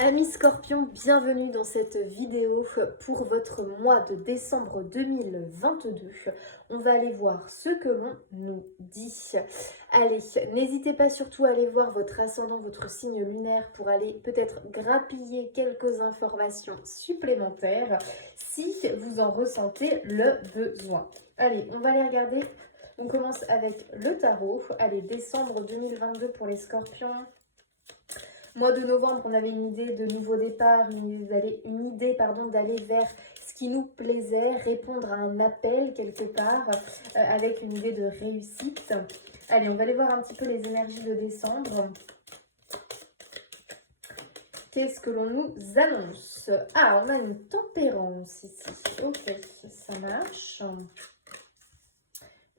Amis Scorpions, bienvenue dans cette vidéo pour votre mois de décembre 2022. On va aller voir ce que l'on nous dit. Allez, n'hésitez pas surtout à aller voir votre ascendant, votre signe lunaire pour aller peut-être grappiller quelques informations supplémentaires si vous en ressentez le besoin. Allez, on va aller regarder. On commence avec le tarot. Allez, décembre 2022 pour les Scorpions. Mois de novembre, on avait une idée de nouveau départ, une idée d'aller vers ce qui nous plaisait, répondre à un appel quelque part, avec une idée de réussite. Allez, on va aller voir un petit peu les énergies de décembre. Qu'est-ce que l'on nous annonce? Ah, on a une tempérance ici. Ok, ça marche.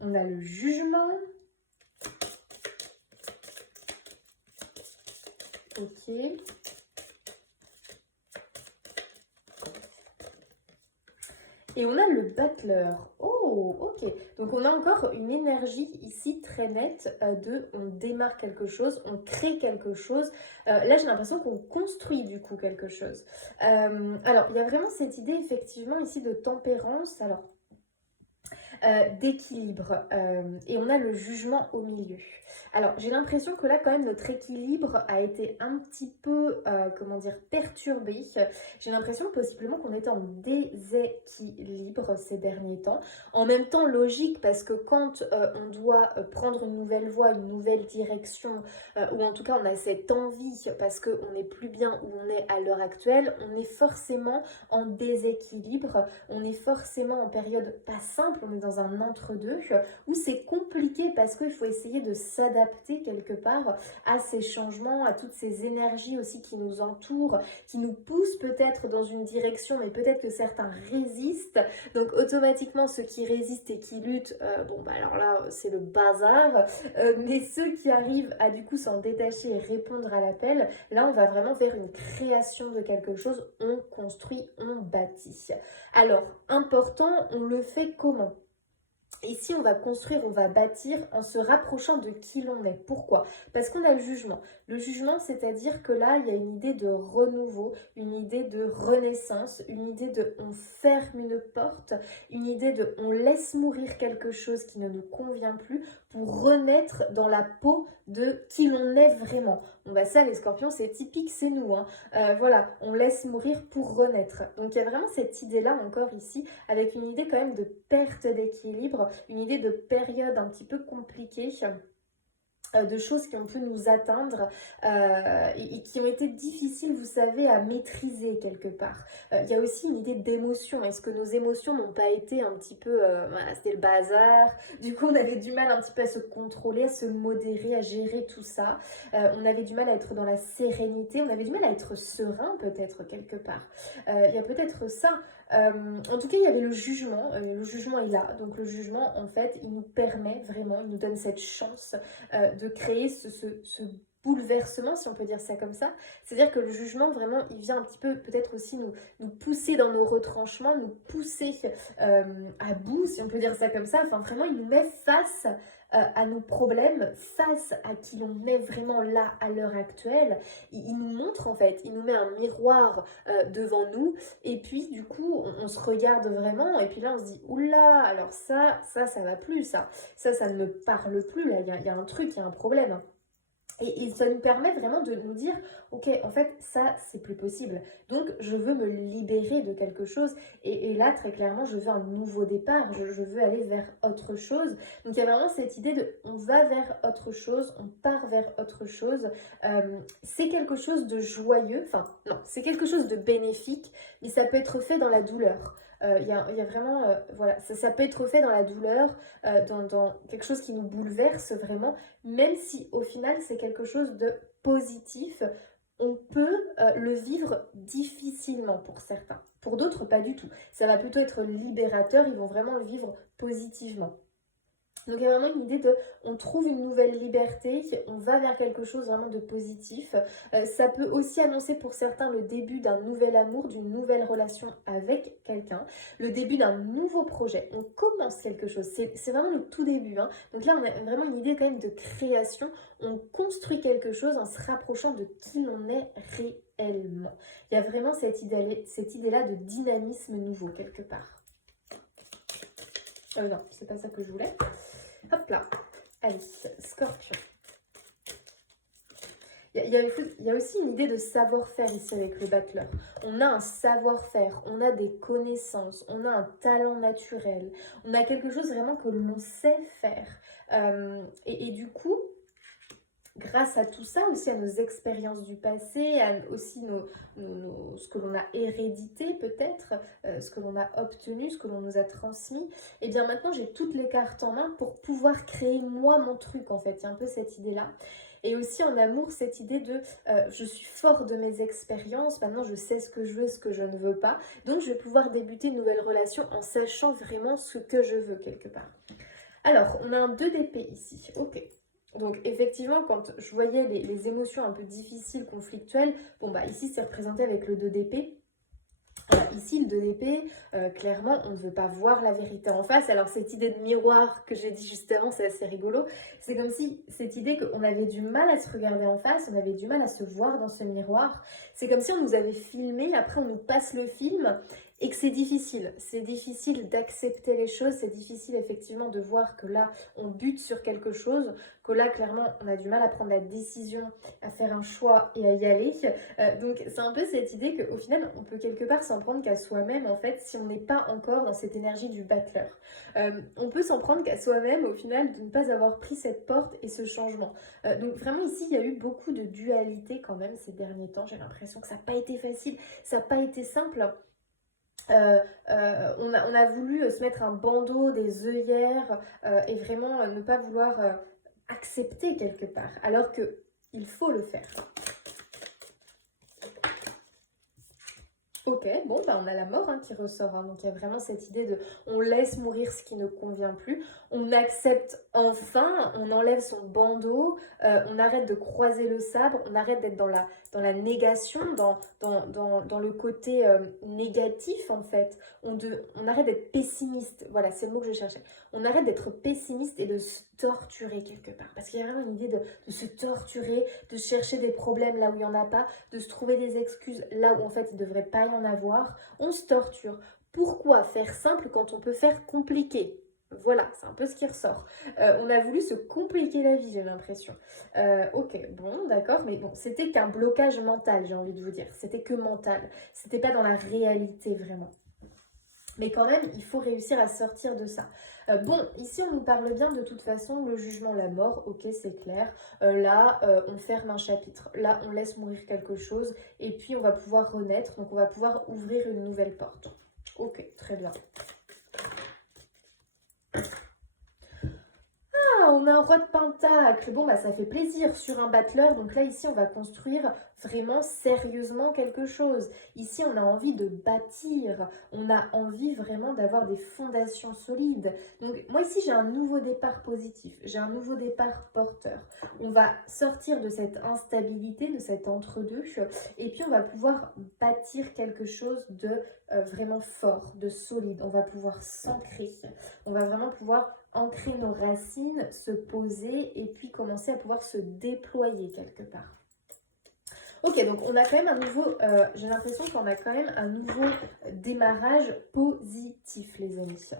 On a le jugement. Ok. Et on a le battleur. Oh, ok. Donc on a encore une énergie ici très nette de on démarre quelque chose, on crée quelque chose. Là j'ai l'impression qu'on construit du coup quelque chose. Alors il y a vraiment cette idée effectivement ici de tempérance. Alors d'équilibre et on a le jugement au milieu. Alors j'ai l'impression que là quand même notre équilibre a été un petit peu comment dire perturbé. J'ai l'impression possiblement qu'on était en déséquilibre ces derniers temps. En même temps logique parce que quand on doit prendre une nouvelle voie, une nouvelle direction ou en tout cas on a cette envie parce qu'on n'est plus bien où on est à l'heure actuelle, on est forcément en déséquilibre, on est forcément en période pas simple, on est dans un entre-deux où c'est compliqué parce qu'il faut essayer de s'adapter quelque part à ces changements, à toutes ces énergies aussi qui nous entourent, qui nous poussent peut-être dans une direction, mais peut-être que certains résistent. Donc automatiquement, ceux qui résistent et qui luttent, bon bah alors là, c'est le bazar. Mais ceux qui arrivent à du coup s'en détacher et répondre à l'appel, là on va vraiment vers une création de quelque chose, on construit, on bâtit. Alors, important, on le fait comment? Ici, on va construire, on va bâtir en se rapprochant de qui l'on est. Pourquoi? Parce qu'on a le jugement. Le jugement, c'est-à-dire que là, il y a une idée de renouveau, une idée de renaissance, une idée de on ferme une porte, une idée de on laisse mourir quelque chose qui ne nous convient plus pour renaître dans la peau de qui l'on est vraiment. On va ça, les scorpions, c'est typique, c'est nous. Hein. Voilà, on laisse mourir pour renaître. Donc il y a vraiment cette idée-là encore ici, avec une idée quand même de perte d'équilibre, une idée de période un petit peu compliquée, de choses qui ont pu nous atteindre et qui ont été difficiles, vous savez, à maîtriser quelque part. Il y a aussi une idée d'émotion. Est-ce que nos émotions n'ont pas été un petit peu... voilà, c'était le bazar. Du coup, on avait du mal un petit peu à se contrôler, à se modérer, à gérer tout ça. On avait du mal à être dans la sérénité. On avait du mal à être serein, peut-être, quelque part. Il y a peut-être ça. En tout cas, il y avait le jugement. Le jugement est là. Donc, le jugement, en fait, il nous permet vraiment, il nous donne cette chance de créer ce bouleversement, si on peut dire ça comme ça. C'est-à-dire que le jugement, vraiment, il vient un petit peu peut-être aussi nous pousser dans nos retranchements, nous pousser à bout, si on peut dire ça comme ça. Enfin, vraiment, il nous met face à nos problèmes, face à qui l'on est vraiment là à l'heure actuelle. Il nous montre, en fait, il nous met un miroir devant nous. Et puis, du coup, on se regarde vraiment. Et puis là, on se dit, oula, alors ça va plus, ça. Ça ne me parle plus, là, il y a un truc, il y a un problème. Et ça nous permet vraiment de nous dire, ok, en fait, ça, c'est plus possible. Donc, je veux me libérer de quelque chose. Et là, très clairement, je veux un nouveau départ. Je veux aller vers autre chose. Donc, il y a vraiment cette idée de, on va vers autre chose, on part vers autre chose. C'est quelque chose de joyeux. Enfin, non, c'est quelque chose de bénéfique, mais ça peut être fait dans la douleur. Il y a vraiment, voilà, ça peut être fait dans la douleur, dans quelque chose qui nous bouleverse vraiment, même si au final c'est quelque chose de positif, on peut le vivre difficilement pour certains. Pour d'autres, pas du tout. Ça va plutôt être libérateur, ils vont vraiment le vivre positivement. Donc il y a vraiment une idée de, on trouve une nouvelle liberté, on va vers quelque chose vraiment de positif. Ça peut aussi annoncer pour certains le début d'un nouvel amour, d'une nouvelle relation avec quelqu'un, le début d'un nouveau projet. On commence quelque chose, c'est vraiment le tout début. Hein. Donc là, on a vraiment une idée quand même de création. On construit quelque chose en se rapprochant de qui l'on est réellement. Il y a vraiment cette idée-là de dynamisme nouveau quelque part. Non, c'est pas ça que je voulais. Hop là. Allez, Scorpion. Il y a aussi une idée de savoir-faire ici avec le battleur. On a un savoir-faire, on a des connaissances, on a un talent naturel, on a quelque chose vraiment que l'on sait faire. Et du coup, grâce à tout ça, aussi à nos expériences du passé, à aussi ce que l'on a hérédité peut-être, ce que l'on a obtenu, ce que l'on nous a transmis, et bien maintenant j'ai toutes les cartes en main pour pouvoir créer moi mon truc en fait. Il y a un peu cette idée-là. Et aussi en amour, cette idée de je suis fort de mes expériences, maintenant je sais ce que je veux, ce que je ne veux pas, donc je vais pouvoir débuter une nouvelle relation en sachant vraiment ce que je veux quelque part. Alors, on a un 2 d'épée ici, ok. Donc effectivement, quand je voyais les émotions un peu difficiles, conflictuelles, bon bah ici c'est représenté avec le 2 d'épée. Ici, le 2 d'épée, clairement, on ne veut pas voir la vérité en face. Alors, cette idée de miroir que j'ai dit juste avant, c'est assez rigolo. C'est comme si cette idée qu'on avait du mal à se regarder en face, on avait du mal à se voir dans ce miroir. C'est comme si on nous avait filmé, après on nous passe le film et que c'est difficile. C'est difficile d'accepter les choses, c'est difficile effectivement de voir que là, on bute sur quelque chose, que là, clairement, on a du mal à prendre la décision, à faire un choix et à y aller. Donc c'est un peu cette idée qu'au final on peut quelque part s'en prendre qu'à soi-même en fait si on n'est pas encore dans cette énergie du battleur. On peut s'en prendre qu'à soi-même au final de ne pas avoir pris cette porte et ce changement. Donc vraiment ici il y a eu beaucoup de dualité quand même ces derniers temps. J'ai l'impression que ça n'a pas été facile, ça n'a pas été simple. On a voulu se mettre un bandeau, des œillères et vraiment ne pas vouloir accepter quelque part alors que il faut le faire. Ok, bon, bah on a la mort qui ressort, donc il y a vraiment cette idée de on laisse mourir ce qui ne convient plus, on accepte enfin, on enlève son bandeau, on arrête de croiser le sabre, on arrête d'être dans la négation, dans le côté négatif en fait, on arrête d'être pessimiste, voilà c'est le mot que je cherchais, on arrête d'être pessimiste et de se torturer quelque part, parce qu'il y a vraiment une idée de se torturer, de chercher des problèmes là où il n'y en a pas, de se trouver des excuses là où en fait il ne devrait pas y en avoir, on se torture. Pourquoi faire simple quand on peut faire compliqué? Voilà, c'est un peu ce qui ressort. On a voulu se compliquer la vie, j'ai l'impression. Ok, bon, d'accord, mais bon, c'était qu'un blocage mental, j'ai envie de vous dire. C'était que mental. C'était pas dans la réalité, vraiment. Mais quand même, il faut réussir à sortir de ça. Bon, ici, on nous parle bien de toute façon, le jugement, la mort, ok, c'est clair. Là, on ferme un chapitre. Là, on laisse mourir quelque chose. Et puis, on va pouvoir renaître. Donc, on va pouvoir ouvrir une nouvelle porte. Ok, très bien. Ah, on a un roi de pentacle. Bon, bah ça fait plaisir sur un battleur. Donc là, ici, on va construire vraiment sérieusement quelque chose. Ici, on a envie de bâtir. On a envie vraiment d'avoir des fondations solides. Donc moi, ici, j'ai un nouveau départ positif. J'ai un nouveau départ porteur. On va sortir de cette instabilité, de cet entre-deux. Et puis, on va pouvoir bâtir quelque chose de vraiment fort, de solide. On va pouvoir s'ancrer. On va vraiment pouvoir ancrer nos racines, se poser et puis commencer à pouvoir se déployer quelque part. Ok, donc on a quand même un nouveau, j'ai l'impression qu'on a quand même un nouveau démarrage positif, les amis.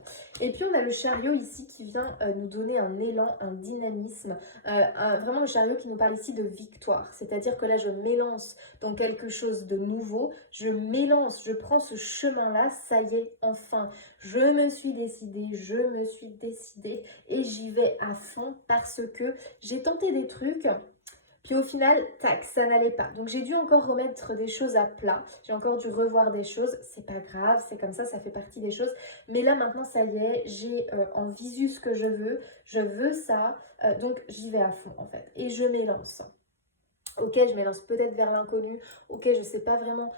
Et puis on a le chariot ici qui vient nous donner un élan, un dynamisme. Vraiment le chariot qui nous parle ici de victoire. C'est-à-dire que là, je m'élance dans quelque chose de nouveau. Je m'élance, je prends ce chemin-là. Ça y est, enfin, je me suis décidée et j'y vais à fond parce que j'ai tenté des trucs. Puis au final, tac, ça n'allait pas. Donc j'ai dû encore remettre des choses à plat. J'ai encore dû revoir des choses. C'est pas grave, c'est comme ça fait partie des choses. Mais là maintenant, ça y est, j'ai en visu ce que je veux. Je veux ça. Donc j'y vais à fond en fait. Et je m'élance. Ok, je m'élance peut-être vers l'inconnu. Ok, je ne sais pas vraiment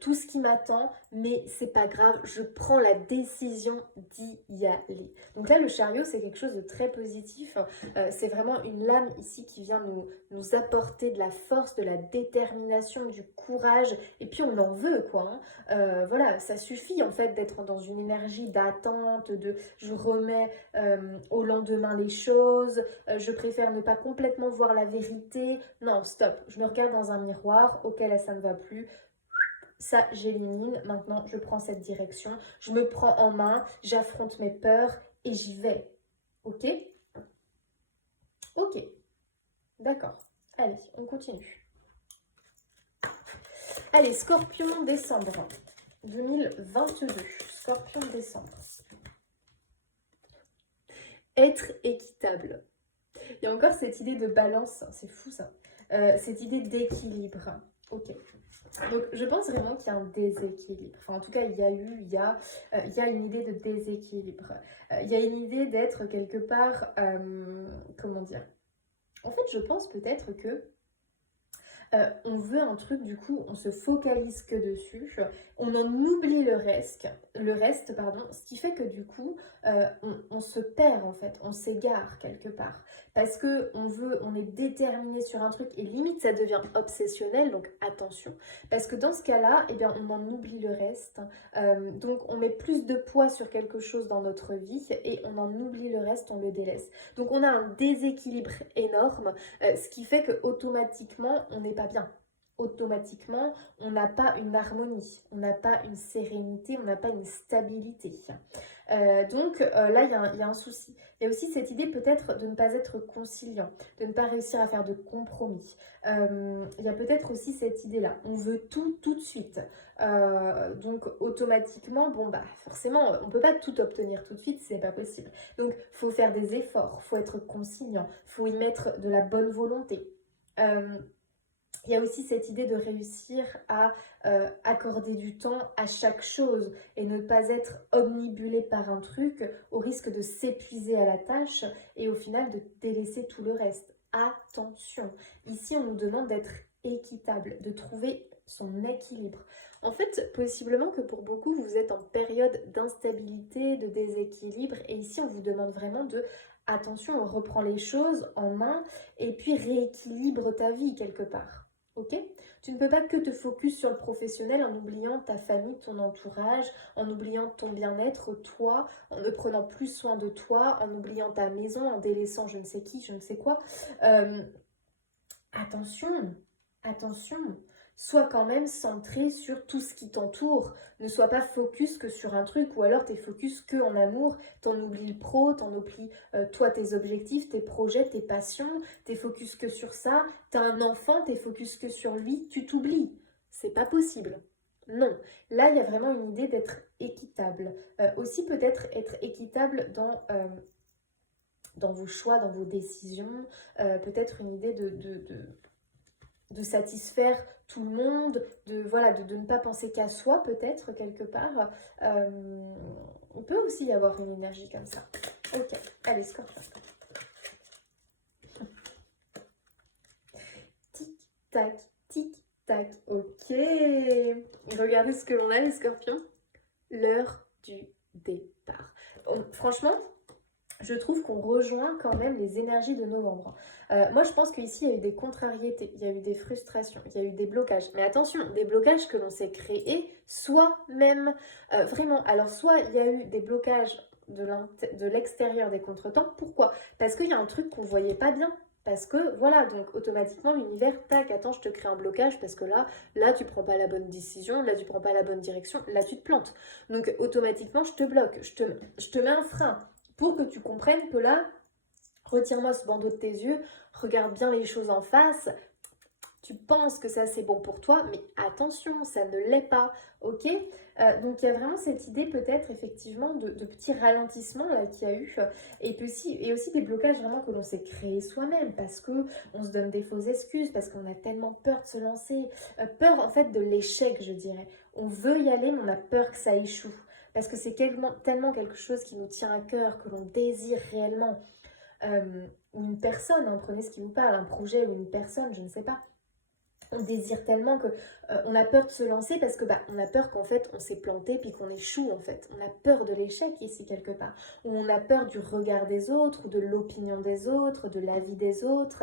tout ce qui m'attend, mais c'est pas grave. Je prends la décision d'y aller. Donc là, le chariot, c'est quelque chose de très positif. C'est vraiment une lame ici qui vient nous apporter de la force, de la détermination, du courage. Et puis, on en veut, quoi. Voilà, ça suffit en fait d'être dans une énergie d'attente, de je remets au lendemain les choses. Je préfère ne pas complètement voir la vérité. Non, stop. je me regarde dans un miroir, ok là ça ne va plus, ça j'élimine, maintenant je prends cette direction, je me prends en main, j'affronte mes peurs et j'y vais. Ok? Ok, d'accord. Allez, on continue. Allez, Scorpion décembre 2022. Scorpion décembre. Être équitable. Il y a encore cette idée de balance, c'est fou ça. Cette idée d'équilibre. Ok. Donc je pense vraiment qu'il y a un déséquilibre. Enfin en tout cas il y a une idée de déséquilibre. Il y a une idée d'être quelque part, comment dire. En fait je pense peut-être que on veut un truc, du coup, on se focalise que dessus, on en oublie le reste, pardon, ce qui fait que du coup, on se perd en fait, on s'égare quelque part. Parce que on est déterminé sur un truc et limite ça devient obsessionnel, donc attention. Parce que dans ce cas-là, eh bien, on en oublie le reste. Donc on met plus de poids sur quelque chose dans notre vie et on en oublie le reste, on le délaisse. Donc on a un déséquilibre énorme ce qui fait qu'automatiquement, on n'est pas bien. Automatiquement, on n'a pas une harmonie, on n'a pas une sérénité, on n'a pas une stabilité. Donc là, il y a un souci. Il y a aussi cette idée peut-être de ne pas être conciliant, de ne pas réussir à faire de compromis. Il y a peut-être aussi cette idée-là. On veut tout de suite. Donc automatiquement, bon bah forcément, on ne peut pas tout obtenir tout de suite, c'est pas possible. Donc il faut faire des efforts, il faut être conciliant, il faut y mettre de la bonne volonté. Il y a aussi cette idée de réussir à accorder du temps à chaque chose et ne pas être omnibulé par un truc au risque de s'épuiser à la tâche et au final de délaisser tout le reste. Attention, ici on nous demande d'être équitable, de trouver son équilibre. En fait, possiblement que pour beaucoup, vous êtes en période d'instabilité, de déséquilibre et ici on vous demande vraiment de attention, on reprend les choses en main et puis rééquilibre ta vie quelque part. Ok? Tu ne peux pas que te focus sur le professionnel en oubliant ta famille, ton entourage, en oubliant ton bien-être, toi, en ne prenant plus soin de toi, en oubliant ta maison, en délaissant je ne sais qui, je ne sais quoi. Euh, Attention, attention, sois quand même centré sur tout ce qui t'entoure. Ne sois pas focus que sur un truc ou alors t'es focus que en amour, t'en oublies le pro, t'en oublies toi tes objectifs, tes projets, tes passions, t'es focus que sur ça, t'as un enfant, t'es focus que sur lui, tu t'oublies. C'est pas possible. Non, là il y a vraiment une idée d'être équitable. Aussi peut-être être équitable dans vos choix, dans vos décisions, peut-être une idée de satisfaire tout le monde, voilà, de ne pas penser qu'à soi peut-être quelque part. On peut aussi y avoir une énergie comme ça. Ok, allez, Scorpion. Tic-tac, tic-tac, ok. Regardez ce que l'on a les Scorpions. L'heure du départ. Franchement, je trouve qu'on rejoint quand même les énergies de novembre. Moi, je pense qu'ici, il y a eu des contrariétés, il y a eu des frustrations, il y a eu des blocages. Mais attention, des blocages que l'on s'est créés soi-même. Vraiment, alors soit il y a eu des blocages de l'extérieur des contretemps. Pourquoi? Parce qu'il y a un truc qu'on ne voyait pas bien. Parce que voilà, donc automatiquement l'univers, tac, attends, je te crée un blocage parce que là tu prends pas la bonne décision, là tu prends pas la bonne direction, là tu te plantes. Donc automatiquement je te bloque, je te mets un frein pour que tu comprennes que là, retire-moi ce bandeau de tes yeux, regarde bien les choses en face. Tu penses que ça c'est bon pour toi, mais attention, ça ne l'est pas, ok? Donc il y a vraiment cette idée peut-être effectivement de petits ralentissements là qu'il y a eu et aussi des blocages vraiment que l'on s'est créé soi-même parce que on se donne des fausses excuses, parce qu'on a tellement peur de se lancer, peur en fait de l'échec je dirais. On veut y aller mais on a peur que ça échoue parce que c'est tellement quelque chose qui nous tient à cœur, que l'on désire réellement. Ou une personne, hein, prenez ce qui vous parle, un projet ou une personne, je ne sais pas. On désire tellement que on a peur de se lancer parce que on a peur qu'en fait on s'est planté puis qu'on échoue en fait. On a peur de l'échec ici quelque part. Ou on a peur du regard des autres, ou de l'opinion des autres, de l'avis des autres.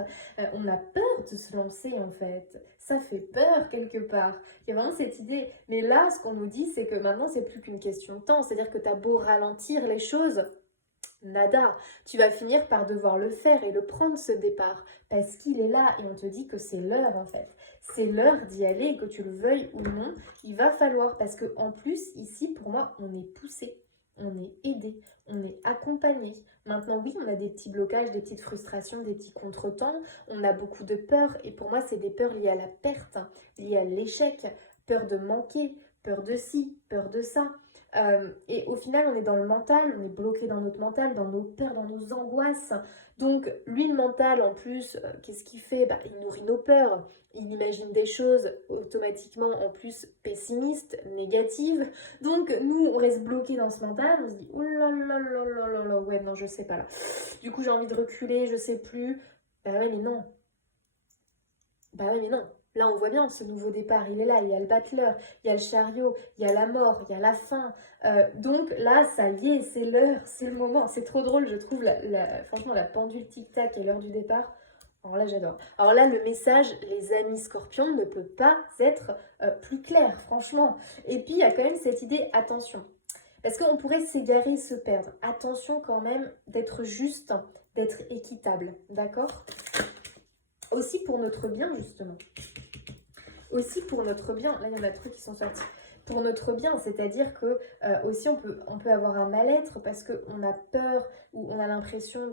On a peur de se lancer en fait. Ça fait peur quelque part. Il y a vraiment cette idée. Mais là, ce qu'on nous dit, c'est que maintenant c'est plus qu'une question de temps. C'est-à-dire que tu as beau ralentir les choses, Nada. Tu vas finir par devoir le faire et le prendre ce départ parce qu'il est là et on te dit que c'est l'heure en fait. C'est l'heure d'y aller, que tu le veuilles ou non, il va falloir parce que en plus ici pour moi on est poussé, on est aidé, on est accompagné. Maintenant oui on a des petits blocages, des petites frustrations, des petits contretemps, on a beaucoup de peurs et pour moi c'est des peurs liées à la perte, liées à l'échec, peur de manquer, peur de ci, peur de ça. Et au final, on est dans le mental, on est bloqué dans notre mental, dans nos peurs, dans nos angoisses. Donc, lui, le mental, en plus, qu'est-ce qu'il fait? Bah, il nourrit nos peurs. Il imagine des choses automatiquement en plus pessimistes, négatives. Donc, nous, on reste bloqué dans ce mental. On se dit, oh là là là là là là, ouais, non, je sais pas là. Du coup, j'ai envie de reculer, je sais plus. Bah ouais, mais non. Bah ouais, mais non. Là, on voit bien ce nouveau départ, il est là. Il y a le battleur, il y a le chariot, il y a la mort, il y a la fin. Donc là, ça y est, c'est l'heure, c'est le moment. C'est trop drôle, je trouve, franchement, la pendule tic-tac et l'heure du départ. Alors là, j'adore. Alors là, le message, les amis scorpions, ne peut pas être plus clair, franchement. Et puis, il y a quand même cette idée, attention. Parce qu'on pourrait s'égarer, se perdre. Attention quand même d'être juste, d'être équitable, d'accord? Aussi pour notre bien, justement. Aussi pour notre bien. Là, il y en a trop qui sont sortis. Pour notre bien, c'est-à-dire que aussi on peut avoir un mal-être parce qu'on a peur ou on a l'impression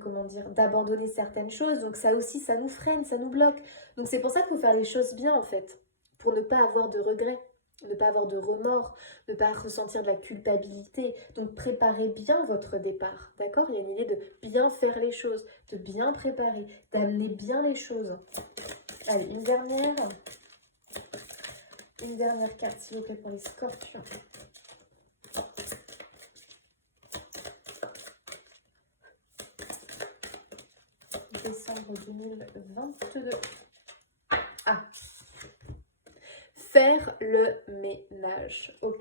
comment dire, d'abandonner certaines choses. Donc ça aussi, ça nous freine, ça nous bloque. Donc c'est pour ça qu'il faut faire les choses bien, en fait. Pour ne pas avoir de regrets, ne pas avoir de remords, ne pas ressentir de la culpabilité. Donc préparez bien votre départ, d'accord? Il y a une idée de bien faire les choses, de bien préparer, d'amener bien les choses. Allez, une dernière carte, s'il vous plaît, pour les scorpions. Décembre 2022. Ah, faire le ménage. Ok.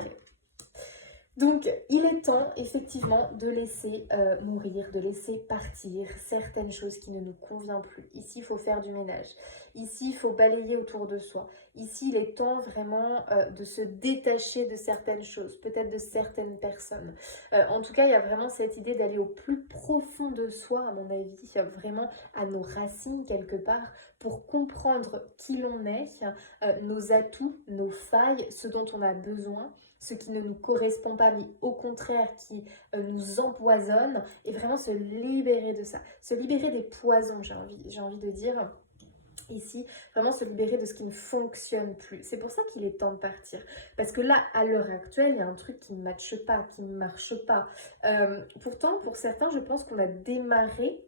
Donc, il est temps, effectivement, de laisser mourir, de laisser partir certaines choses qui ne nous conviennent plus. Ici, il faut faire du ménage. Ici, il faut balayer autour de soi. Ici, il est temps vraiment de se détacher de certaines choses, peut-être de certaines personnes. En tout cas, il y a vraiment cette idée d'aller au plus profond de soi, à mon avis, vraiment à nos racines quelque part, pour comprendre qui l'on est, nos atouts, nos failles, ce dont on a besoin, ce qui ne nous correspond pas, mais au contraire qui nous empoisonne, et vraiment se libérer de ça, se libérer des poisons, j'ai envie de dire ici, vraiment se libérer de ce qui ne fonctionne plus. C'est pour ça qu'il est temps de partir, parce que là, à l'heure actuelle, il y a un truc qui ne matche pas, qui ne marche pas. Pourtant, pour certains, je pense qu'on a démarré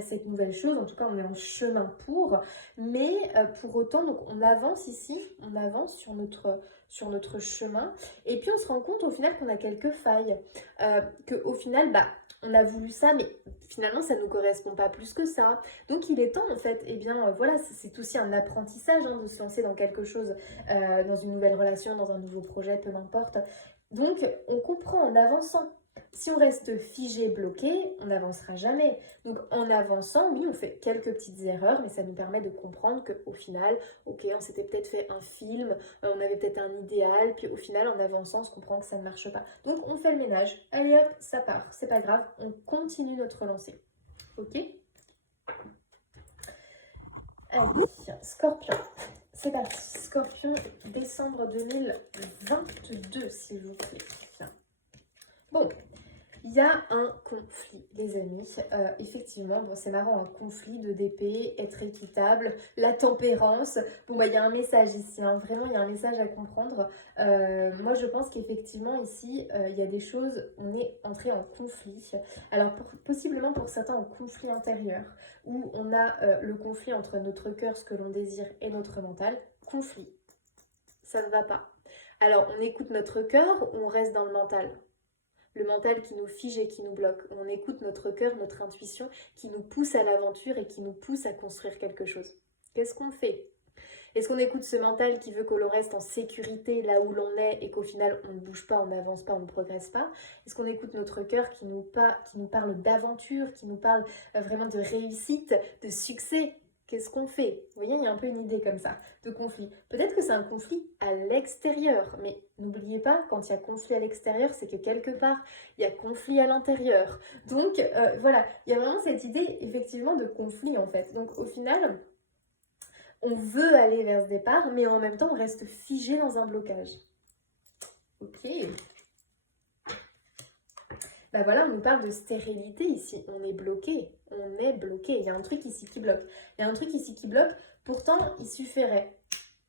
cette nouvelle chose, en tout cas on est en chemin pour, mais pour autant donc on avance ici, on avance sur notre chemin et puis on se rend compte au final qu'on a quelques failles, qu'au final bah on a voulu ça mais finalement ça ne nous correspond pas plus que ça, donc il est temps en fait, et bien voilà c'est aussi un apprentissage hein, de se lancer dans quelque chose, dans une nouvelle relation, dans un nouveau projet, peu importe, donc on comprend en avançant. Si on reste figé, bloqué, on n'avancera jamais. Donc en avançant, oui, on fait quelques petites erreurs, mais ça nous permet de comprendre qu'au final, ok, on s'était peut-être fait un film, on avait peut-être un idéal, puis au final, en avançant, on se comprend que ça ne marche pas. Donc on fait le ménage, allez hop, ça part, c'est pas grave, on continue notre lancée. Ok? Allez, Scorpion. C'est parti. Scorpion, décembre 2022, s'il vous plaît. Bon, il y a un conflit, les amis. Effectivement, bon, c'est marrant, un conflit de d'épée, être équitable, la tempérance. Bon, bah, il y a un message ici, hein. Vraiment, il y a un message à comprendre. Moi, je pense qu'effectivement, ici, il y a des choses, on est entré en conflit. Alors, possiblement pour certains, en conflit intérieur, où on a le conflit entre notre cœur, ce que l'on désire, et notre mental. Conflit, ça ne va pas. Alors, on écoute notre cœur ou on reste dans le mental? Le mental qui nous fige et qui nous bloque. On écoute notre cœur, notre intuition qui nous pousse à l'aventure et qui nous pousse à construire quelque chose. Qu'est-ce qu'on fait? Est-ce qu'on écoute ce mental qui veut que l'on reste en sécurité là où l'on est et qu'au final on ne bouge pas, on n'avance pas, on ne progresse pas? Est-ce qu'on écoute notre cœur qui nous parle d'aventure, qui nous parle vraiment de réussite, de succès? Qu'est-ce qu'on fait? Vous voyez, il y a un peu une idée comme ça de conflit. Peut-être que c'est un conflit à l'extérieur, mais n'oubliez pas, quand il y a conflit à l'extérieur, c'est que quelque part, il y a conflit à l'intérieur. Donc voilà, il y a vraiment cette idée effectivement de conflit en fait. Donc au final, on veut aller vers ce départ, mais en même temps, on reste figé dans un blocage. Ok. Ben voilà, on nous parle de stérilité ici. On est bloqué. On est bloqué. Il y a un truc ici qui bloque. Il y a un truc ici qui bloque. Pourtant, il suffirait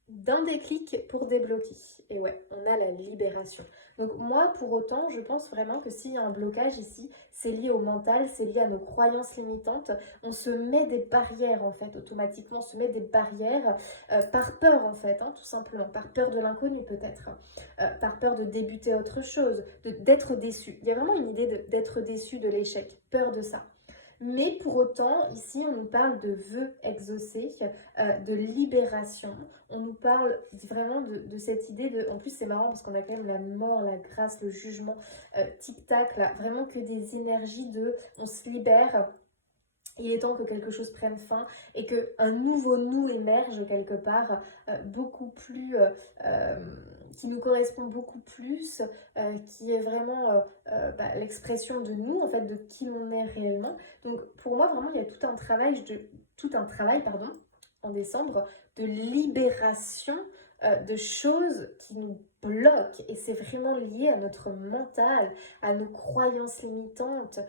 d'un déclic pour débloquer. Et ouais, on a la libération. Donc moi, pour autant, je pense vraiment que s'il y a un blocage ici, c'est lié au mental, c'est lié à nos croyances limitantes. On se met des barrières, en fait, automatiquement. On se met des barrières par peur, en fait, hein, tout simplement. Par peur de l'inconnu, peut-être. Par peur de débuter autre chose, d'être déçu. Il y a vraiment une idée d'être déçu de l'échec. Peur de ça. Mais pour autant, ici, on nous parle de vœux exaucés, de libération. On nous parle vraiment de cette idée de... En plus, c'est marrant parce qu'on a quand même la mort, la grâce, le jugement, tic-tac, là. Vraiment que des énergies de... On se libère. Il est temps que quelque chose prenne fin et qu'un nouveau nous émerge quelque part, beaucoup plus... qui nous correspond beaucoup plus, qui est vraiment l'expression de nous, en fait, de qui l'on est réellement. Donc pour moi, vraiment, il y a tout un travail en décembre, de libération de choses qui nous bloquent. Et c'est vraiment lié à notre mental, à nos croyances limitantes.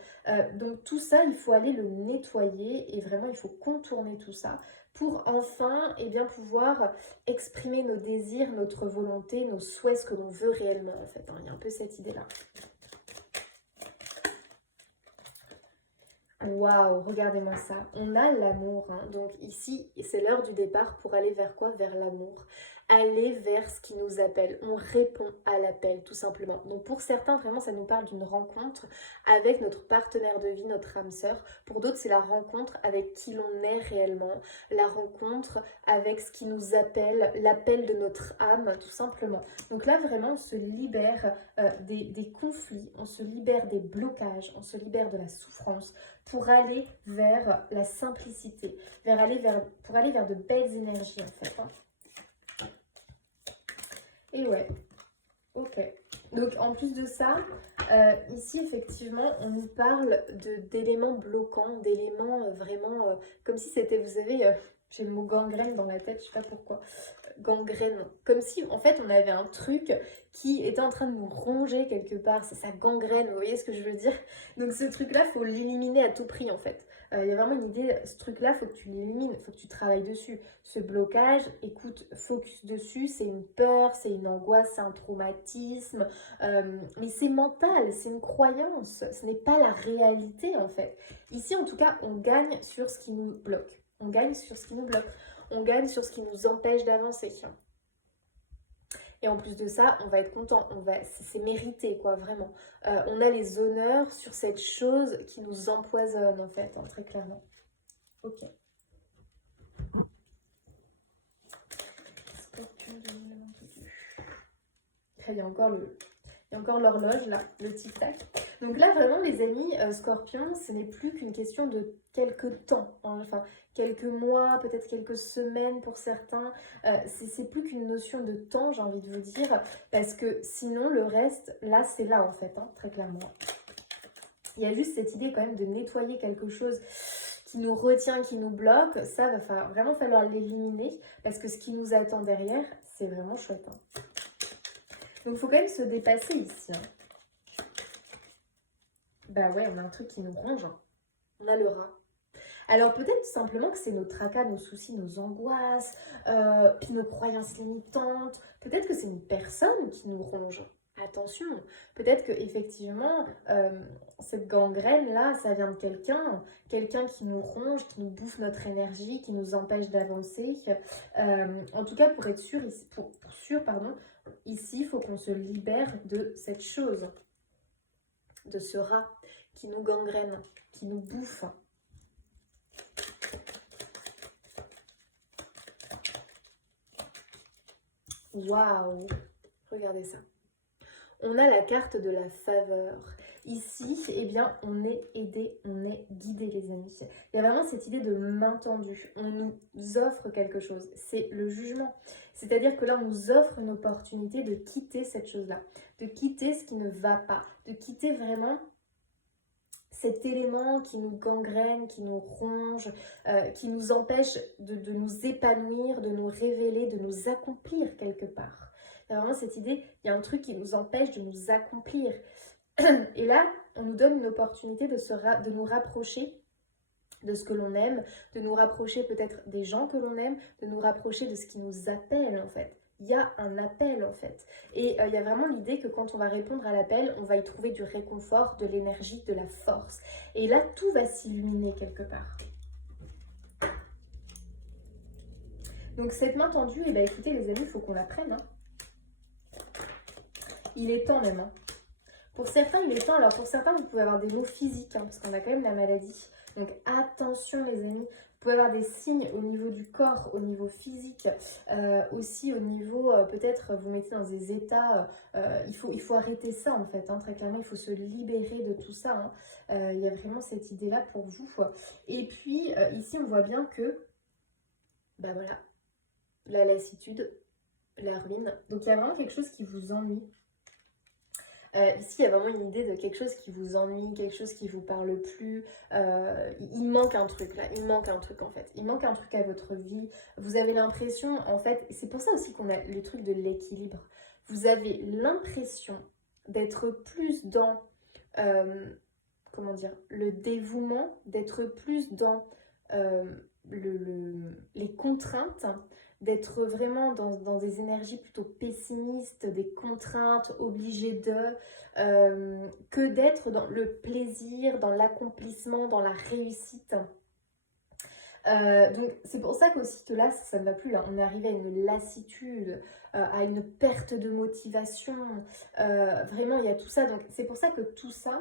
Donc tout ça, il faut aller le nettoyer et vraiment, il faut contourner tout ça pour enfin eh bien, pouvoir exprimer nos désirs, notre volonté, nos souhaits, ce que l'on veut réellement en fait. Hein. Il y a un peu cette idée-là. Waouh, regardez-moi ça. On a l'amour. Hein. Donc ici, c'est l'heure du départ pour aller vers quoi? Vers l'amour. Aller vers ce qui nous appelle. On répond à l'appel, tout simplement. Donc pour certains, vraiment, ça nous parle d'une rencontre avec notre partenaire de vie, notre âme sœur. Pour d'autres, c'est la rencontre avec qui l'on est réellement. La rencontre avec ce qui nous appelle, l'appel de notre âme, tout simplement. Donc là, vraiment, on se libère des conflits, on se libère des blocages, on se libère de la souffrance pour aller vers la simplicité, pour aller vers de belles énergies en fait. Hein. Et ouais, ok. Donc en plus de ça, ici effectivement, on nous parle d'éléments bloquants, d'éléments vraiment comme si c'était, vous savez, j'ai le mot gangrène dans la tête, je sais pas pourquoi. Gangrène, comme si en fait on avait un truc qui était en train de nous ronger quelque part, c'est ça gangrène, vous voyez ce que je veux dire? Donc ce truc là faut l'éliminer à tout prix en fait. Il y a vraiment une idée, ce truc là faut que tu l'élimines, faut que tu travailles dessus. Ce blocage, écoute, focus dessus, c'est une peur, c'est une angoisse, c'est un traumatisme, mais c'est mental, c'est une croyance, ce n'est pas la réalité en fait. Ici en tout cas on gagne sur ce qui nous bloque, on gagne sur ce qui nous bloque. On gagne sur ce qui nous empêche d'avancer. Et en plus de ça, on va être content, c'est mérité quoi, vraiment. On a les honneurs sur cette chose qui nous empoisonne en fait, hein, très clairement. Ok. Il y a encore l'horloge là, le tic-tac. Donc là vraiment les amis, Scorpion, ce n'est plus qu'une question de quelques temps, hein, enfin quelques mois, peut-être quelques semaines pour certains. C'est plus qu'une notion de temps, j'ai envie de vous dire, parce que sinon le reste, là c'est là en fait, hein, très clairement. Il y a juste cette idée quand même de nettoyer quelque chose qui nous retient, qui nous bloque. Ça va vraiment falloir l'éliminer, parce que ce qui nous attend derrière, c'est vraiment chouette. Hein. Donc il faut quand même se dépasser ici. Hein. Bah ouais, on a un truc qui nous ronge. Hein. On a le rat. Alors peut-être simplement que c'est nos tracas, nos soucis, nos angoisses, puis nos croyances limitantes. Peut-être que c'est une personne qui nous ronge. Attention, peut-être que effectivement cette gangrène-là, ça vient de quelqu'un qui nous ronge, qui nous bouffe notre énergie, qui nous empêche d'avancer. En tout cas, pour être sûr, ici, il faut qu'on se libère de cette chose, de ce rat qui nous gangrène, qui nous bouffe. Waouh! Regardez ça. On a la carte de la faveur. Ici, eh bien, on est aidé, on est guidé, les amis. Il y a vraiment cette idée de main tendue. On nous offre quelque chose. C'est le jugement. C'est-à-dire que là, on nous offre une opportunité de quitter cette chose-là, de quitter ce qui ne va pas, de quitter vraiment cet élément qui nous gangrène, qui nous ronge, qui nous empêche de nous épanouir, de nous révéler, de nous accomplir quelque part. Il y a vraiment cette idée, il y a un truc qui nous empêche de nous accomplir. Et là, on nous donne une opportunité de nous rapprocher de ce que l'on aime, de nous rapprocher peut-être des gens que l'on aime, de nous rapprocher de ce qui nous appelle en fait. Il y a un appel en fait. Et il y a vraiment l'idée que quand on va répondre à l'appel, on va y trouver du réconfort, de l'énergie, de la force. Et là, tout va s'illuminer quelque part. Donc cette main tendue, eh bien, écoutez les amis, il faut qu'on la prenne. Hein. Il est temps même. Hein. Pour certains, il est temps. Alors pour certains, vous pouvez avoir des maux physiques, hein, parce qu'on a quand même la maladie. Donc attention les amis, vous pouvez avoir des signes au niveau du corps, au niveau physique, aussi au niveau, peut-être vous mettez dans des états, il faut arrêter ça en fait, hein, très clairement, il faut se libérer de tout ça. Hein. Il y a vraiment cette idée-là pour vous. Et puis ici, on voit bien que, bah voilà, la lassitude, la ruine. Donc il y a vraiment quelque chose qui vous ennuie. Ici, il y a vraiment une idée de quelque chose qui vous ennuie, quelque chose qui vous parle plus. Il manque un truc là, il manque un truc en fait. Il manque un truc à votre vie. Vous avez l'impression, en fait, c'est pour ça aussi qu'on a le truc de l'équilibre. Vous avez l'impression d'être plus dans, comment dire, le dévouement, d'être plus dans les contraintes, d'être vraiment dans des énergies plutôt pessimistes, des contraintes obligées que d'être dans le plaisir, dans l'accomplissement, dans la réussite. Donc c'est pour ça qu'aussi que là ça ne va plus, là on est arrivé à une lassitude, à une perte de motivation, vraiment il y a tout ça, donc c'est pour ça que tout ça,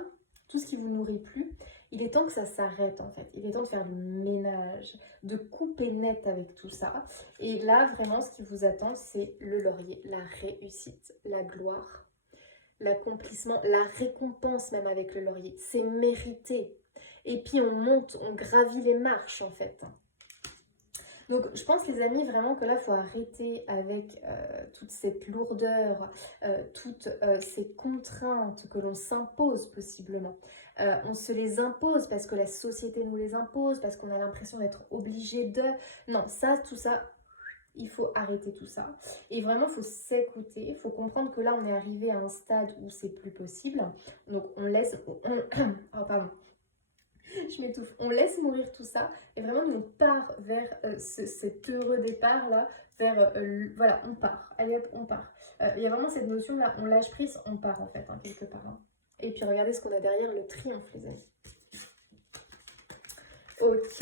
tout ce qui vous nourrit plus, il est temps que ça s'arrête en fait, il est temps de faire le ménage, de couper net avec tout ça. Et là vraiment ce qui vous attend c'est le laurier, la réussite, la gloire, l'accomplissement, la récompense même avec le laurier, c'est mérité. Et puis on monte, on gravit les marches en fait. Donc je pense les amis vraiment que là il faut arrêter avec toute cette lourdeur, toutes ces contraintes que l'on s'impose possiblement. On se les impose parce que la société nous les impose, parce qu'on a l'impression d'être obligé de... Non, ça, tout ça, il faut arrêter tout ça. Et vraiment, il faut s'écouter. Il faut comprendre que là, on est arrivé à un stade où c'est plus possible. Donc on laisse... oh, pardon. Je m'étouffe. On laisse mourir tout ça et vraiment on part vers cet heureux départ là, vers voilà, on part. Allez hop, on part. Il y a vraiment cette notion là, on lâche prise, on part en fait, hein, quelque part. Hein. Et puis regardez ce qu'on a derrière, le triomphe les amis. Ok.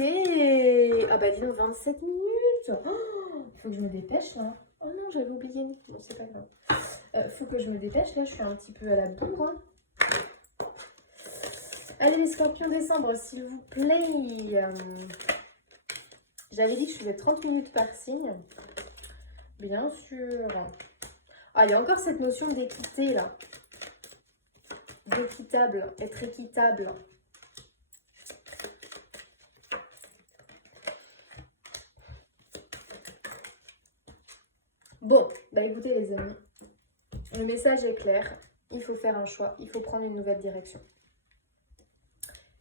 Ah bah dis donc 27 minutes. Oh, il faut que je me dépêche là. Oh non, j'avais oublié. Bon, c'est pas grave. Faut que je me dépêche là, je suis un petit peu à la bourre. Hein. Allez les scorpions décembre, s'il vous plaît. J'avais dit que je faisais 30 minutes par signe. Bien sûr. Ah, il y a encore cette notion d'équité là. D'équitable, être équitable. Bon, bah écoutez les amis, le message est clair. Il faut faire un choix, il faut prendre une nouvelle direction.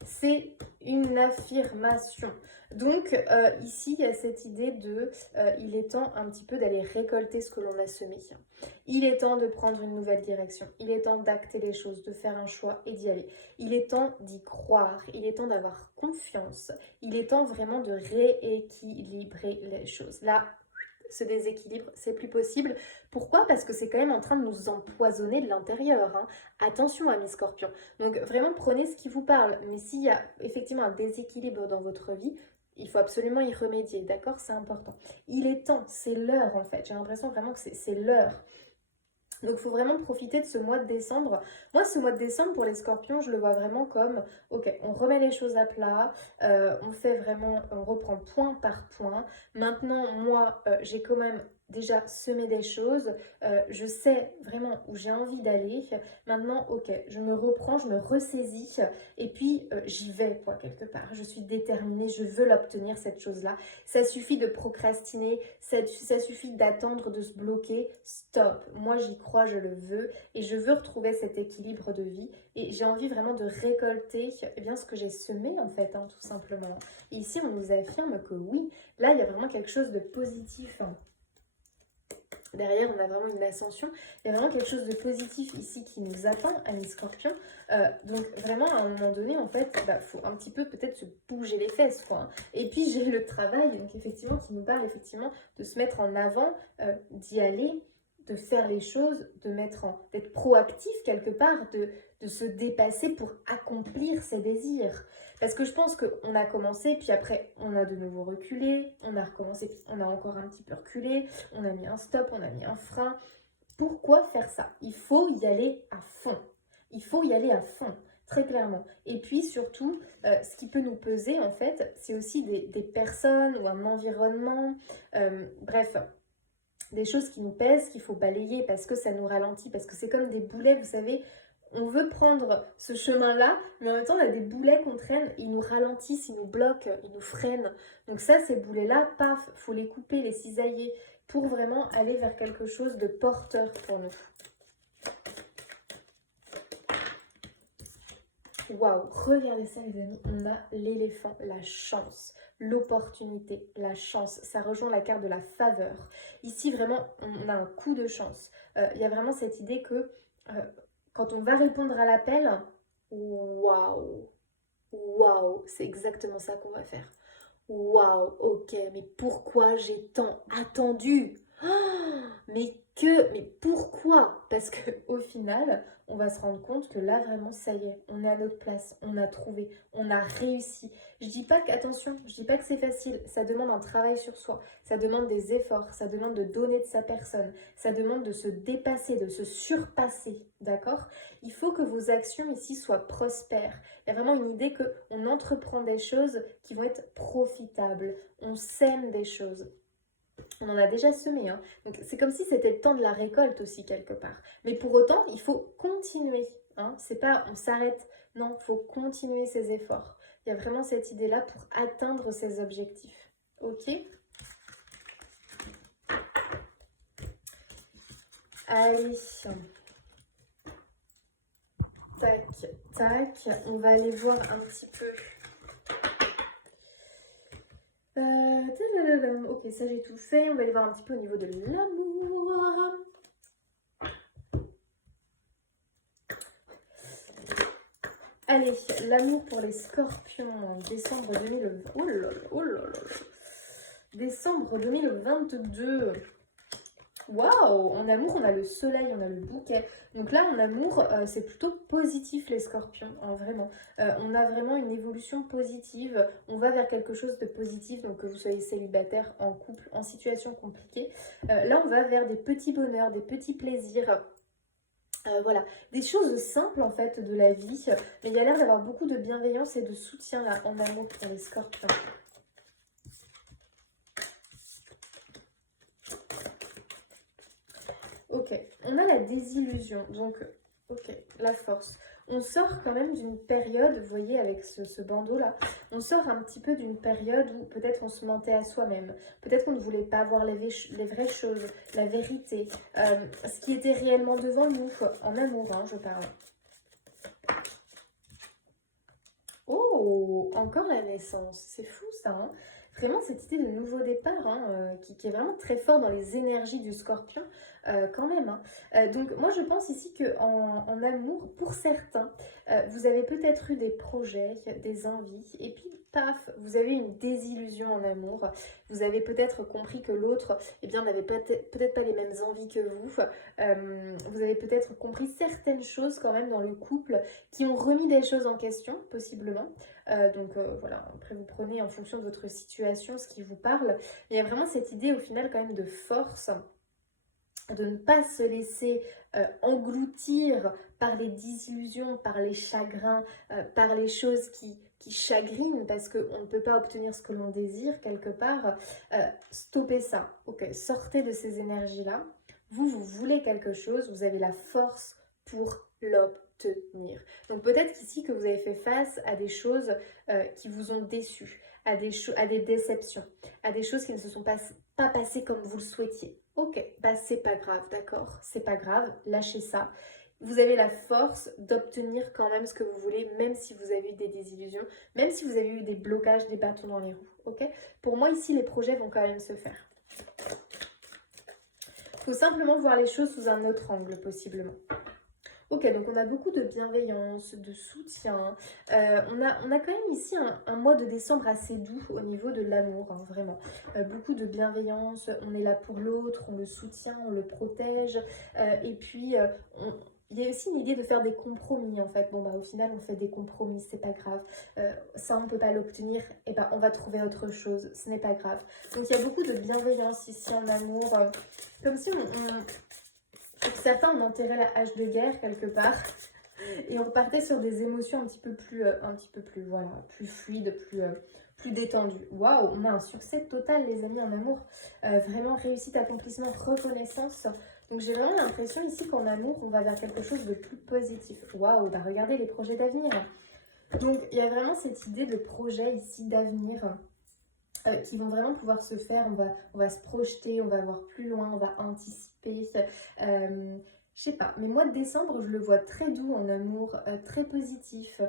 C'est une affirmation. Donc ici, il y a cette idée de il est temps un petit peu d'aller récolter ce que l'on a semé. Il est temps de prendre une nouvelle direction. Il est temps d'acter les choses, de faire un choix et d'y aller. Il est temps d'y croire. Il est temps d'avoir confiance. Il est temps vraiment de rééquilibrer les choses. Là, ce déséquilibre, c'est plus possible. Pourquoi? Parce que c'est quand même en train de nous empoisonner de l'intérieur. Hein. Attention, amis scorpions. Donc vraiment, prenez ce qui vous parle. Mais s'il y a effectivement un déséquilibre dans votre vie, il faut absolument y remédier, d'accord? C'est important. Il est temps, c'est l'heure en fait. J'ai l'impression vraiment que c'est l'heure. Donc il faut vraiment profiter de ce mois de décembre. Moi, ce mois de décembre, pour les scorpions, je le vois vraiment comme, ok, on remet les choses à plat, on fait vraiment, on reprend point par point. Maintenant, moi, j'ai quand même déjà semer des choses, je sais vraiment où j'ai envie d'aller. Maintenant, ok, je me reprends, je me ressaisis et puis j'y vais quoi quelque part. Je suis déterminée, je veux l'obtenir cette chose-là. Ça suffit de procrastiner, ça suffit d'attendre, de se bloquer. Stop, moi j'y crois, je le veux et je veux retrouver cet équilibre de vie et j'ai envie vraiment de récolter eh bien, ce que j'ai semé en fait, hein, tout simplement. Et ici, on nous affirme que oui, là il y a vraiment quelque chose de positif, hein. Derrière, on a vraiment une ascension. Il y a vraiment quelque chose de positif ici qui nous attend, amis scorpions. Donc vraiment, à un moment donné, en fait, bah, faut un petit peu peut-être se bouger les fesses, quoi, hein. Et puis, j'ai le travail, donc effectivement, qui nous parle effectivement de se mettre en avant, d'y aller, de faire les choses, d'être proactif quelque part, de se dépasser pour accomplir ses désirs. Parce que je pense qu'on a commencé, puis après, on a de nouveau reculé, on a recommencé, on a encore un petit peu reculé, on a mis un stop, on a mis un frein. Pourquoi faire ça? Il faut y aller à fond. Il faut y aller à fond, très clairement. Et puis surtout, ce qui peut nous peser, en fait, c'est aussi des personnes ou un environnement. Bref, des choses qui nous pèsent, qu'il faut balayer parce que ça nous ralentit, parce que c'est comme des boulets, vous savez, on veut prendre ce chemin-là, mais en même temps, on a des boulets qu'on traîne, ils nous ralentissent, ils nous bloquent, ils nous freinent. Donc ça, ces boulets-là, paf, faut les couper, les cisailler, pour vraiment aller vers quelque chose de porteur pour nous. Waouh, regardez ça les amis, on a l'éléphant, la chance, l'opportunité, la chance. Ça rejoint la carte de la faveur. Ici vraiment, on a un coup de chance. Il y a vraiment cette idée que quand on va répondre à l'appel, waouh, waouh, c'est exactement ça qu'on va faire. Waouh, ok, mais pourquoi j'ai tant attendu? Mais pourquoi? Parce que au final, on va se rendre compte que là vraiment ça y est, on est à notre place, on a trouvé, on a réussi. Je dis pas que attention, je dis pas que c'est facile, ça demande un travail sur soi, ça demande des efforts, ça demande de donner de sa personne, ça demande de se dépasser, de se surpasser, d'accord? Il faut que vos actions ici soient prospères. Il y a vraiment une idée que on entreprend des choses qui vont être profitables, on sème des choses. On en a déjà semé, hein. Donc c'est comme si c'était le temps de la récolte aussi quelque part. Mais pour autant, il faut continuer, hein. C'est pas on s'arrête, non, il faut continuer ses efforts. Il y a vraiment cette idée-là pour atteindre ses objectifs. Ok? Allez. Tac, tac. On va aller voir un petit peu. Ok, ça j'ai tout fait. On va aller voir un petit peu au niveau de l'amour. Allez, l'amour pour les scorpions en décembre 2020. Oh là là, oh là là. Décembre 2022. Waouh! En amour, on a le soleil, on a le bouquet. Donc là, en amour, c'est plutôt positif les scorpions, hein, vraiment. On a vraiment une évolution positive. On va vers quelque chose de positif, donc que vous soyez célibataire, en couple, en situation compliquée. Là, on va vers des petits bonheurs, des petits plaisirs. Voilà, des choses simples en fait de la vie. Mais il y a l'air d'avoir beaucoup de bienveillance et de soutien là en amour pour les scorpions. Ok, on a la désillusion, donc ok, la force. On sort quand même d'une période, vous voyez avec ce bandeau-là, on sort un petit peu d'une période où peut-être on se mentait à soi-même, peut-être qu'on ne voulait pas voir les vraies choses, la vérité, ce qui était réellement devant nous, en amour, hein, je parle. Oh, encore la naissance, c'est fou ça, hein. Vraiment cette idée de nouveau départ, hein, qui est vraiment très fort dans les énergies du scorpion, quand même, hein. Donc moi je pense ici qu'en amour, pour certains, vous avez peut-être eu des projets, des envies, et puis paf, vous avez une désillusion en amour. Vous avez peut-être compris que l'autre, eh bien, n'avait peut-être pas les mêmes envies que vous. Vous avez peut-être compris certaines choses quand même dans le couple qui ont remis des choses en question, possiblement. Voilà, après vous prenez en fonction de votre situation ce qui vous parle. Il y a vraiment cette idée au final quand même de force de ne pas se laisser engloutir par les désillusions, par les chagrins, par les choses qui chagrinent parce qu'on ne peut pas obtenir ce que l'on désire quelque part. Stoppez ça, ok, sortez de ces énergies-là. Vous voulez quelque chose, vous avez la force pour l'obtenir. Donc peut-être qu'ici que vous avez fait face à des choses qui vous ont déçu, à des déceptions, à des choses qui ne se sont pas passées comme vous le souhaitiez. Ok, bah c'est pas grave, d'accord? C'est pas grave, lâchez ça. Vous avez la force d'obtenir quand même ce que vous voulez, même si vous avez eu des désillusions, même si vous avez eu des blocages, des bâtons dans les roues, ok? Pour moi, ici, les projets vont quand même se faire. Il faut simplement voir les choses sous un autre angle, possiblement. Ok, donc on a beaucoup de bienveillance, de soutien. On a quand même ici un mois de décembre assez doux au niveau de l'amour, hein, vraiment. Beaucoup de bienveillance, on est là pour l'autre, on le soutient, on le protège. Et puis, il y a aussi une idée de faire des compromis en fait. Bon, bah au final, on fait des compromis, c'est pas grave. Ça, on ne peut pas l'obtenir, et ben on va trouver autre chose, ce n'est pas grave. Donc il y a beaucoup de bienveillance ici en amour, comme si pour certains, on enterrait la hache de guerre quelque part et on partait sur des émotions voilà, plus fluides, plus détendues. Waouh, on a un succès total, les amis, en amour. Vraiment réussite, accomplissement, reconnaissance. Donc j'ai vraiment l'impression ici qu'en amour, on va vers quelque chose de plus positif. Waouh, bah regardez les projets d'avenir. Donc il y a vraiment cette idée de projet ici d'avenir qui vont vraiment pouvoir se faire. On va se projeter, on va voir plus loin, on va anticiper. Je sais pas, mais mois de décembre, je le vois très doux en amour, très positif.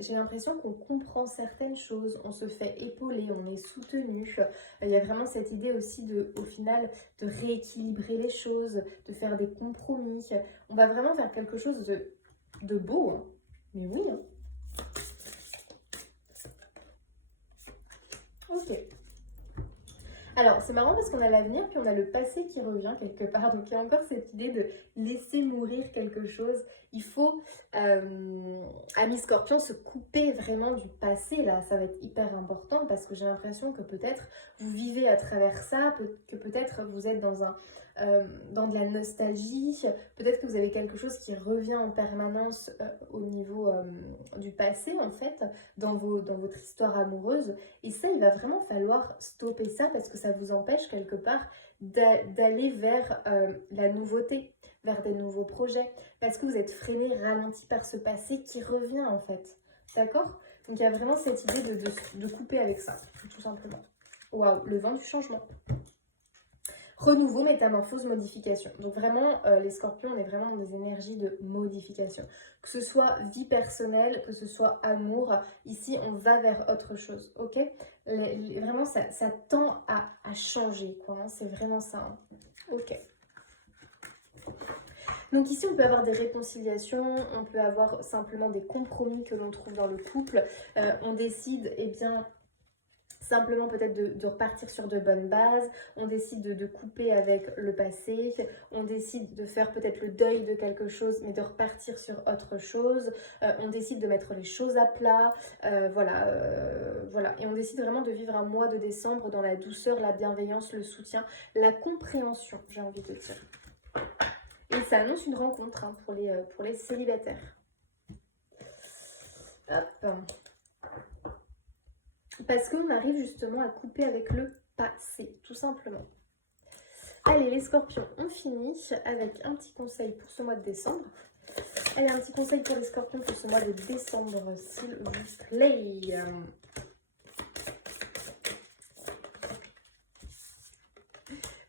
J'ai l'impression qu'on comprend certaines choses, on se fait épauler, on est soutenu. Il y a vraiment cette idée aussi au final, de rééquilibrer les choses, de faire des compromis. On va vraiment vers quelque chose de beau, hein. Mais oui, hein. Ok. Alors, c'est marrant parce qu'on a l'avenir, puis on a le passé qui revient quelque part. Donc, il y a encore cette idée de laisser mourir quelque chose. Il faut, amis Scorpion, se couper vraiment du passé. Là, ça va être hyper important parce que j'ai l'impression que peut-être vous vivez à travers ça, que peut-être vous êtes dans de la nostalgie. Peut-être que vous avez quelque chose qui revient en permanence au niveau du passé, en fait, dans votre histoire amoureuse. Et ça, il va vraiment falloir stopper ça parce que ça vous empêche quelque part d'aller vers la nouveauté, vers des nouveaux projets. Parce que vous êtes freiné, ralenti par ce passé qui revient en fait. D'accord? Donc il y a vraiment cette idée de couper avec ça, tout simplement. Waouh, le vent du changement. Renouveau, métamorphose, modification. Donc vraiment, les scorpions, on est vraiment dans des énergies de modification. Que ce soit vie personnelle, que ce soit amour, ici, on va vers autre chose, ok? Vraiment, ça tend à changer, quoi, hein, c'est vraiment ça, hein. Ok. Donc ici, on peut avoir des réconciliations, on peut avoir simplement des compromis que l'on trouve dans le couple. On décide, eh bien, simplement peut-être de repartir sur de bonnes bases, on décide de couper avec le passé, on décide de faire peut-être le deuil de quelque chose mais de repartir sur autre chose, on décide de mettre les choses à plat, voilà, et on décide vraiment de vivre un mois de décembre dans la douceur, la bienveillance, le soutien, la compréhension, j'ai envie de dire. Et ça annonce une rencontre hein, pour les célibataires. Hop. Parce qu'on arrive justement à couper avec le passé, tout simplement. Allez, les scorpions, on finit avec un petit conseil pour ce mois de décembre. Allez, un petit conseil pour les scorpions pour ce mois de décembre, s'il vous plaît.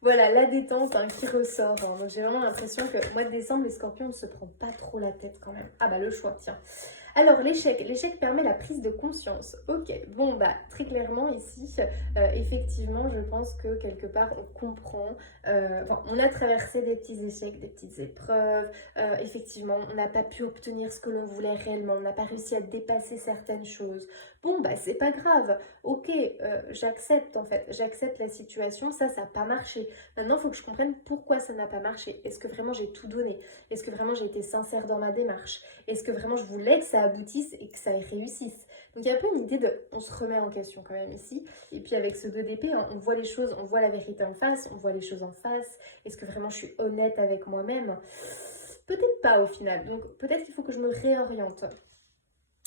Voilà, la détente hein, qui ressort. Hein. Donc j'ai vraiment l'impression que mois de décembre, les scorpions ne se prend pas trop la tête quand même. Ah bah le choix, tiens. Alors l'échec permet la prise de conscience. Ok, bon bah très clairement ici, effectivement je pense que quelque part on comprend, on a traversé des petits échecs, des petites épreuves, effectivement on n'a pas pu obtenir ce que l'on voulait réellement, on n'a pas réussi à dépasser certaines choses. Bon bah c'est pas grave, ok, j'accepte en fait, j'accepte la situation, ça n'a pas marché. Maintenant il faut que je comprenne pourquoi ça n'a pas marché. Est-ce que vraiment j'ai tout donné? Est-ce que vraiment j'ai été sincère dans ma démarche? Est-ce que vraiment je voulais que ça aboutisse et que ça réussisse? Donc il y a un peu une idée de, on se remet en question quand même ici. Et puis avec ce 2 d'épée, hein, on voit les choses, on voit la vérité en face, on voit les choses en face. Est-ce que vraiment je suis honnête avec moi-même? Peut-être pas au final. Donc peut-être qu'il faut que je me réoriente.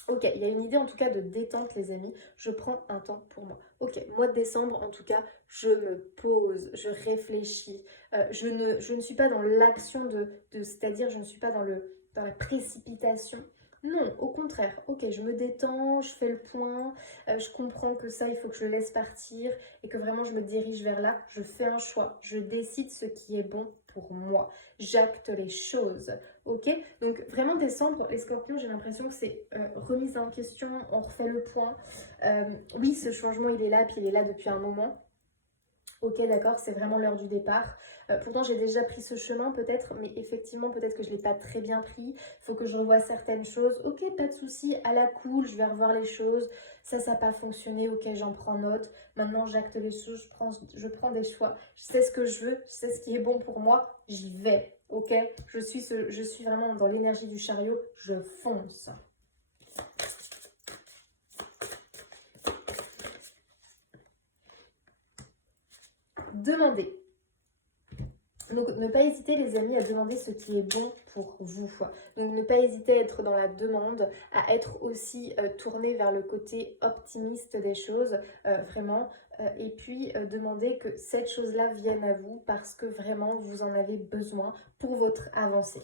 Ok, il y a une idée en tout cas de détente les amis, je prends un temps pour moi. Ok, mois de décembre en tout cas, je me pose, je réfléchis, je ne suis pas dans l'action c'est-à-dire je ne suis pas dans la précipitation. Non, au contraire, ok, je me détends, je fais le point, je comprends que ça, il faut que je le laisse partir et que vraiment je me dirige vers là, je fais un choix, je décide ce qui est bon pour moi, j'acte les choses. Ok, donc vraiment décembre, les scorpions, j'ai l'impression que c'est remise en question, on refait le point. Oui, ce changement, il est là, puis il est là depuis un moment. Ok, d'accord, c'est vraiment l'heure du départ. Pourtant, j'ai déjà pris ce chemin peut-être, mais effectivement, peut-être que je ne l'ai pas très bien pris. Il faut que je revoie certaines choses. Ok, pas de souci, à la cool, je vais revoir les choses. Ça n'a pas fonctionné, ok, j'en prends note. Maintenant, j'acte les choses, je prends des choix. Je sais ce que je veux, je sais ce qui est bon pour moi, j'y vais. Ok, je suis vraiment dans l'énergie du chariot, je fonce. Demandez. Donc, ne pas hésiter, les amis, à demander ce qui est bon pour vous. Donc, ne pas hésiter à être dans la demande, à être aussi tourné vers le côté optimiste des choses, vraiment. Et puis, demander que cette chose-là vienne à vous parce que vraiment, vous en avez besoin pour votre avancée.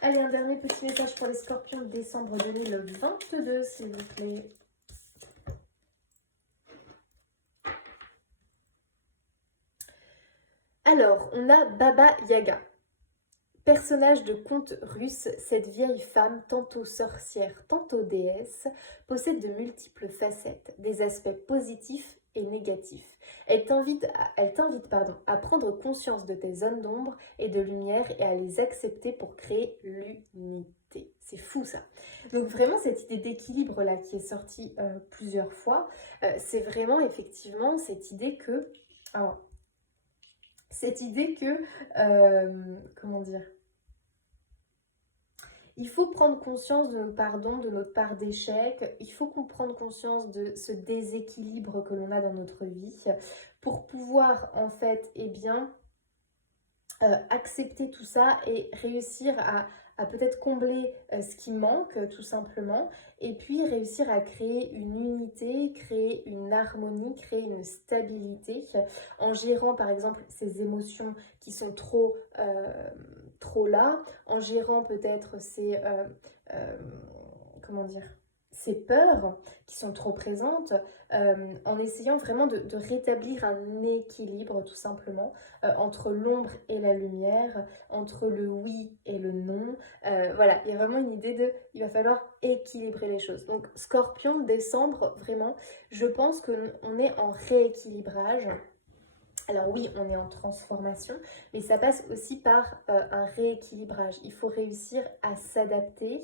Allez, un dernier petit message pour les scorpions de décembre 2022, s'il vous plaît. Alors, on a Baba Yaga. Personnage de conte russe, cette vieille femme, tantôt sorcière, tantôt déesse, possède de multiples facettes, des aspects positifs et négatifs. Elle t'invite à prendre conscience de tes zones d'ombre et de lumière et à les accepter pour créer l'unité. C'est fou ça. Donc vraiment cette idée d'équilibre là qui est sortie plusieurs fois, c'est vraiment effectivement cette idée que... Alors, comment dire, il faut prendre conscience de notre part d'échec, il faut qu'on prenne conscience de ce déséquilibre que l'on a dans notre vie pour pouvoir en fait, eh bien, accepter tout ça et réussir à peut-être combler ce qui manque tout simplement et puis réussir à créer une unité, créer une harmonie, créer une stabilité en gérant par exemple ces émotions qui sont trop là, en gérant peut-être euh, comment dire, ces peurs qui sont trop présentes, en essayant vraiment de rétablir un équilibre tout simplement entre l'ombre et la lumière, entre le oui et le non. Voilà, il y a vraiment une idée il va falloir équilibrer les choses. Donc Scorpion, décembre, vraiment, je pense qu'on est en rééquilibrage. Alors oui, on est en transformation, mais ça passe aussi par un rééquilibrage. Il faut réussir à s'adapter,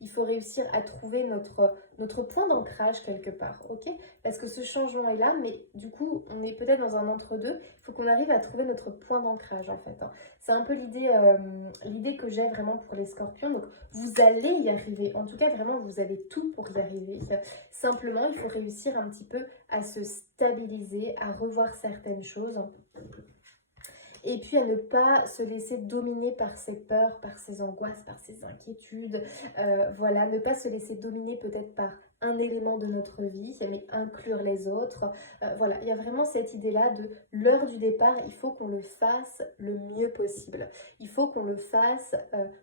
il faut réussir à trouver notre point d'ancrage quelque part, ok? Parce que ce changement est là, mais du coup, on est peut-être dans un entre-deux. Il faut qu'on arrive à trouver notre point d'ancrage en fait, hein. C'est un peu l'idée que j'ai vraiment pour les scorpions. Donc vous allez y arriver. En tout cas, vraiment, vous avez tout pour y arriver. Simplement, il faut réussir un petit peu à se stabiliser, à revoir certaines choses. Et puis à ne pas se laisser dominer par ses peurs, par ses angoisses, par ses inquiétudes. Voilà, ne pas se laisser dominer peut-être par un élément de notre vie, mais inclure les autres. Voilà, il y a vraiment cette idée-là de l'heure du départ, il faut qu'on le fasse le mieux possible. Il faut qu'on le fasse,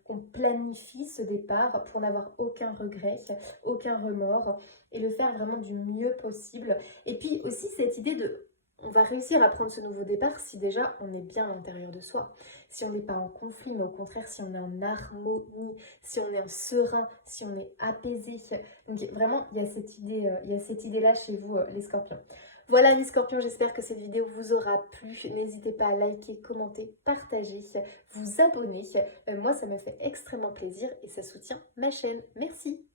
qu'on planifie ce départ pour n'avoir aucun regret, aucun remords et le faire vraiment du mieux possible. Et puis aussi cette idée de on va réussir à prendre ce nouveau départ si déjà on est bien à l'intérieur de soi, si on n'est pas en conflit, mais au contraire si on est en harmonie, si on est en serein, si on est apaisé. Donc vraiment, il y a cette idée-là chez vous, les scorpions. Voilà les scorpions, j'espère que cette vidéo vous aura plu. N'hésitez pas à liker, commenter, partager, vous abonner. Moi, ça me fait extrêmement plaisir et ça soutient ma chaîne. Merci.